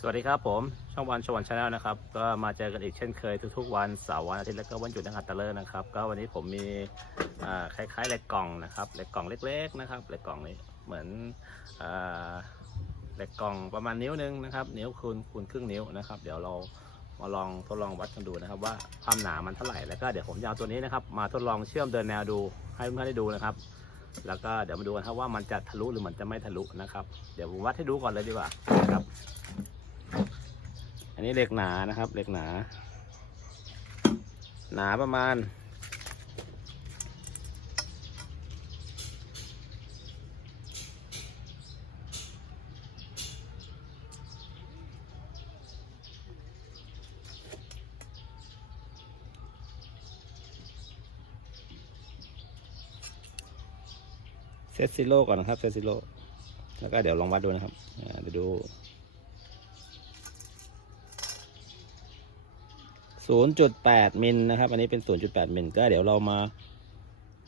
สวัสดีครับผม ช่องวันชวันชาแนลนะครับ ก็มาเจอกันอีกเช่นเคยทุกๆวันเสาร์วันอาทิตย์แล้วก็วันหยุดนักขัตฤกษ์นะครับ ก็วันนี้ผมมีอ่าคล้ายๆเหล็กกล่องนะครับเหล็กกล่องเล็กๆนะครับเหล็กกล่องนี้เหมือนอ่าเหล็กกล่องประมาณนิ้วหนึงนะครับ นิ้วคูณคูณครึ่งนิ้วนะครับ เดี๋ยวเรามาลองทดลองวัดกันดูนะครับ ว่าความหนามันเท่าไหร่แล้วก็เดี๋ยวผมจะเอาตัวนี้นะครับ มาทดลองเชื่อมเดินแนวดูให้เพื่อนๆได้ดูนะครับ แล้วก็เดี๋ยวมาดูกันครับว่ามันจะทะลุหรือมันจะไม่ทะลุนะครับ เดี๋ยวผมวัดให้ดูก่อนเลยดีกว่านะครับ อันนี้เหล็กหนานะครับเหล็กหนา หนาประมาณเซตซิโร่ก่อนนะครับเซตซิโร่แล้วก็เดี๋ยวลองวัดดูนะครับเดี๋ยวดู 0.8 มิลนะครับ อันนี้เป็น 0.8 มิลก็เดี๋ยวเรามา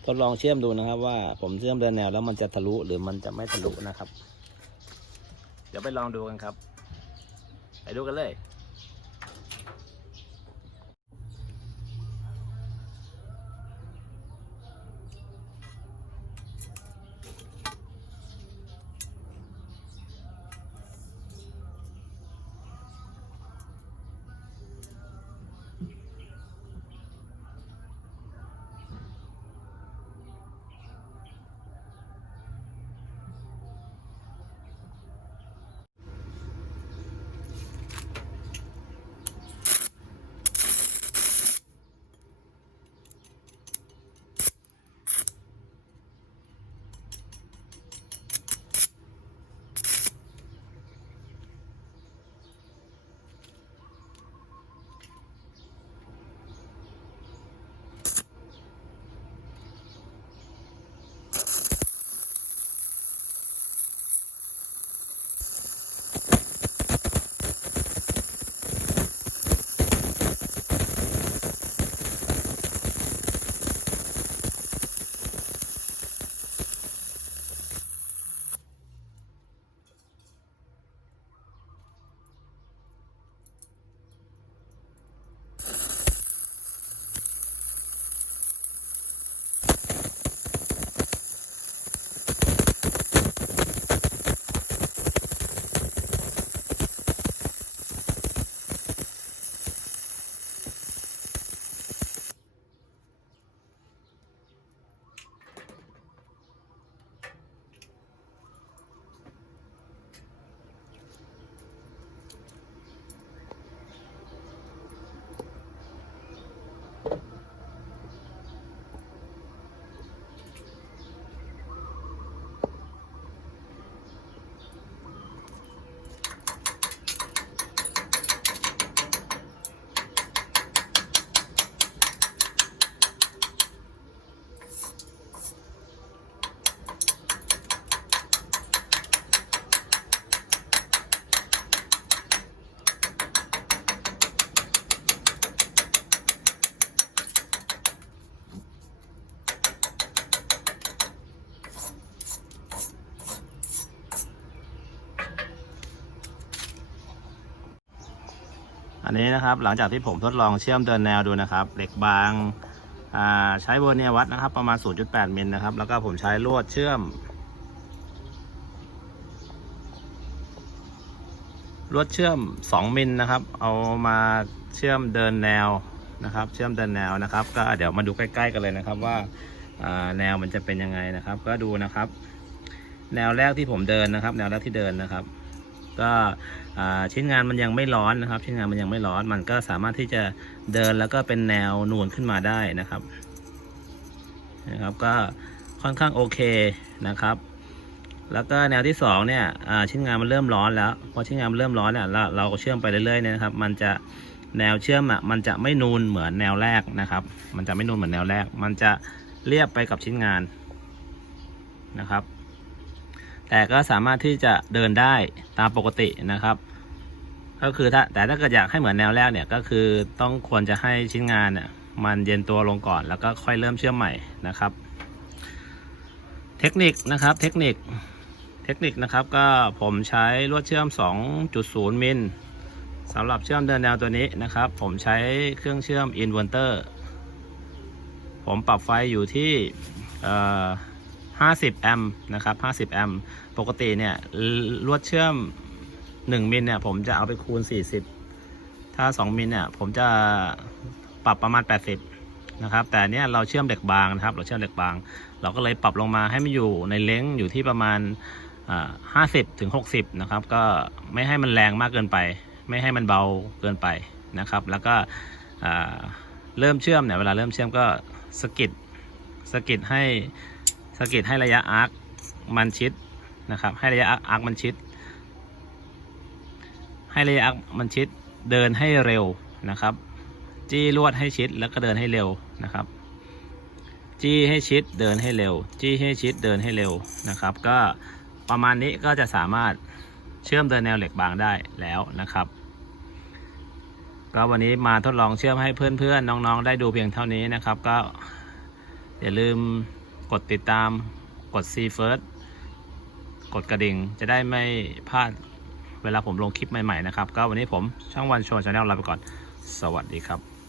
ทดลองเชื่อมดูนะครับ ว่าผมเชื่อมเดินแนวแล้วมันจะทะลุหรือมันจะไม่ทะลุนะครับ เดี๋ยวไปลองดูกันครับ ไปดูกันเลย อันนี้นะครับหลังจากที่ผมทดลองเชื่อมเดินแนวดูนะครับ เหล็กบางาใช้เวอร์เนียวัดนะครับ ประมาณ 0.8มิลนะครับ แล้วก็ผมใช้ลวดเชื่อม ลวดเชื่อม 2มิลนะครับ เอามาเชื่อมเดินแนวนะครับ เชื่อมเดินแนวนะครับ ก็เดี๋ยวมาดูใกล้ๆกันเลยนะครับว่าอ่าแนวมันจะเป็นยังไงนะครับ ก็ดูนะครับ แนวแรกที่ผมเดินนะครับ แนวแรกที่เดินนะครับ ก็ชิ้นงานมันยังไม่ร้อนนะครับ ชิ้นงานมันยังไม่ร้อนมันก็สามารถที่จะเดินแล้วก็เป็นแนวนูนขึ้นมาได้นะครับนะครับก็ค่อนข้างโอเคนะครับ แล้วก็แนวที่สองเนี่ยชิ้นงานมันเริ่มร้อนแล้วพอชิ้นงานมันเริ่มร้อนเนี่ยเราเราก็เชื่อมไปเรื่อยๆเนี่ยนะครับ มันจะแนวเชื่อมอะมันจะไม่นูนเหมือนแนวแรกนะครับ มันจะไม่นูนเหมือนแนวแรก มันจะเรียบไปกับชิ้นงานนะครับ แต่ก็สามารถที่จะเดินได้ตามปกตินะครับ ก็คือถ้าแต่ถ้าเกิดอยากให้เหมือนแนวแรกเนี่ยก็คือต้องควรจะให้ชิ้นงานเนี่ยมันเย็นตัวลงก่อนแล้วก็ค่อยเริ่มเชื่อมใหม่นะครับ เทคนิคนะครับเทคนิคเทคนิคนะครับก็ผมใช้ลวดเชื่อม 2.0 มิลสำหรับเชื่อมเดินแนวตัวนี้นะครับ ผมใช้เครื่องเชื่อมอินเวอร์เตอร์ผมปรับไฟอยู่ที่ 50 แอมป์นะครับ 50 แอมป์ ปกติเนี่ยลวดเชื่อม 1 มิลเนี่ยผมจะเอาไปคูณ 40 ถ้า 2 มิลเนี่ยผมจะปรับประมาณ 80 นะครับ แต่เนี่ยเราเชื่อมเหล็กบางนะครับ เราเชื่อมเหล็กบาง เราก็เลยปรับลงมาให้มันอยู่ในเลนส์อยู่ที่ประมาณห้าสิบถึงหกสิบนะครับ ก็ไม่ให้มันแรงมากเกินไป ไม่ให้มันเบาเกินไปนะครับ แล้วก็เริ่มเชื่อมเนี่ยเวลาเริ่มเชื่อมก็สกิดสกิดให้ สะกิดให้ระยะอาร์คมันชิดนะครับ ให้ระยะอาร์คมันชิด ให้ระยะอาร์คมันชิด เดินให้เร็วนะครับ จี้ลวดให้ชิดแล้วก็เดินให้เร็วนะครับ จี้ให้ชิดเดินให้เร็ว จี้ให้ชิดเดินให้เร็วนะครับ ก็ประมาณนี้ก็จะสามารถเชื่อมเดินแนวเหล็กบางได้แล้วนะครับ ก็วันนี้มาทดลองเชื่อมให้เพื่อนๆน้องๆ ได้ดูเพียงเท่านี้นะครับ ก็อย่าลืม กดติดตามกด See First กดกระดิ่งจะได้ไม่พลาดเวลาผมลงคลิปใหม่ ๆ นะครับ ก็วันนี้ผมช่างวันโชว์ชาแนลลาไปก่อน สวัสดีครับ